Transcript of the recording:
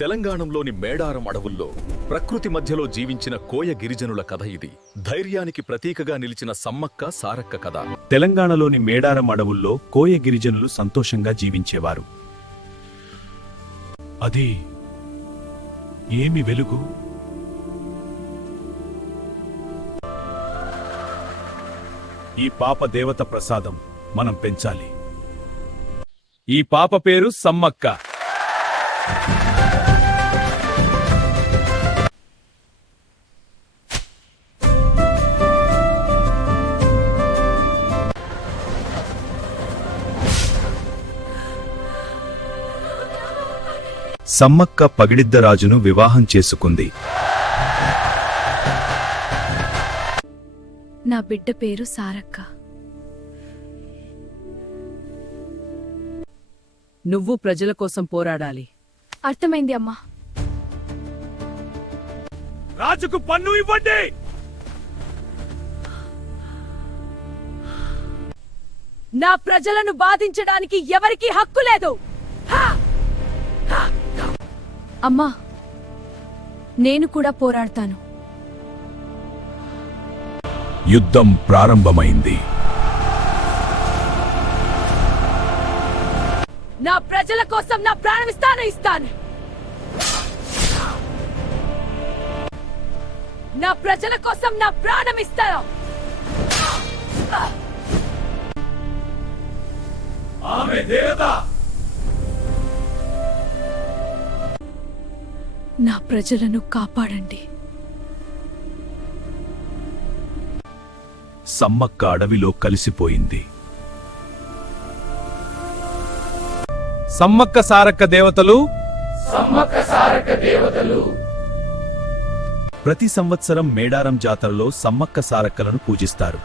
తెలంగాణంలోని మేడారం అడవుల్లో ప్రకృతి మధ్యలో జీవించిన కోయ గిరిజనుల కథ ఇది. ధైర్యానికి ప్రతీకగా నిలిచిన సమ్మక్క సారక్క కథ. తెలంగాణలోని మేడారం అడవుల్లో కోయ గిరిజనులు సంతోషంగా జీవించేవారు. అది ఏమి వెలుగు! ఈ పాప దేవత ప్రసాదం మనం పెంచాలి. ఈ పాప పేరు సమ్మక్క. సమ్మక్క పగిడిద్దరాజును వివాహం చేసుకుంది. నా బిడ్డ పేరు సారక్క. నువ్వు ప్రజల కోసం పోరాడాలి. అర్థమైంది అమ్మా. రాజుకు పన్ను ఇవ్వండి. నా ప్రజలను బాధించడానికి ఎవరికీ హక్కు లేదు. అమ్మా, నేను కూడా పోరాడతాను. యుద్ధం ప్రారంభమైంది. నా ప్రజల కోసం నా ప్రాణం ఇస్తాను. నా ప్రజల కోసం నా ప్రాణం ఇస్తాను. ఆమె దేవత. నా ప్రజలను కాపాడండి. సమ్మక్క అడవిలో కలిసిపోయింది. సమ్మక్క సారక్క దేవతలు. ప్రతి సంవత్సరం మేడారం జాతరలో సమ్మక్క సారక్కలను పూజిస్తారు.